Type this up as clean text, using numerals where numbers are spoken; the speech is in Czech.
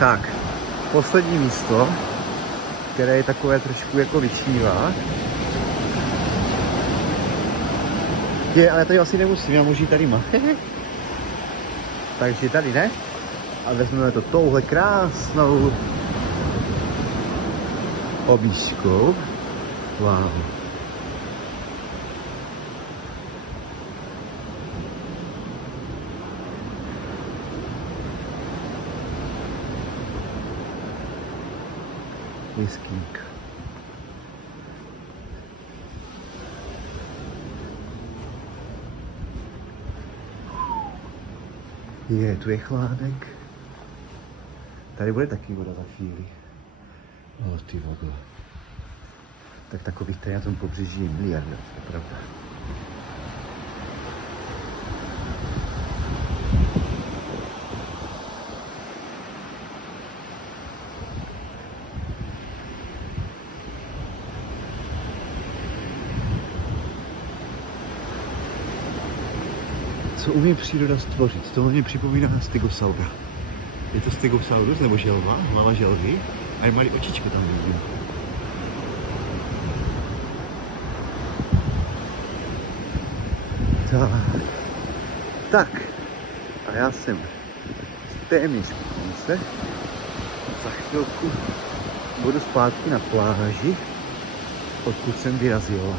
Tak, poslední místo, které je takové trošku jako vyčnívá. Ale tady asi nemusím, já můžu tady má. Takže tady ne. A vezmeme to touhle krásnou objížďkou. Wow. Jeskyník. Tu je chládek. Tady bude taky voda za chvíli. Ty vodo. Tak takových tady na tom pobřeží je miliarda, to je pravda. Co umí příroda stvořit? To mě připomíná stegosaura. Je to stegosaurus nebo želva, hlava želvy a je malý očičko tam vidím. Tak. A já jsem téměř u konce. Za chvilku budu zpátky na pláži, odkud jsem vyrazil.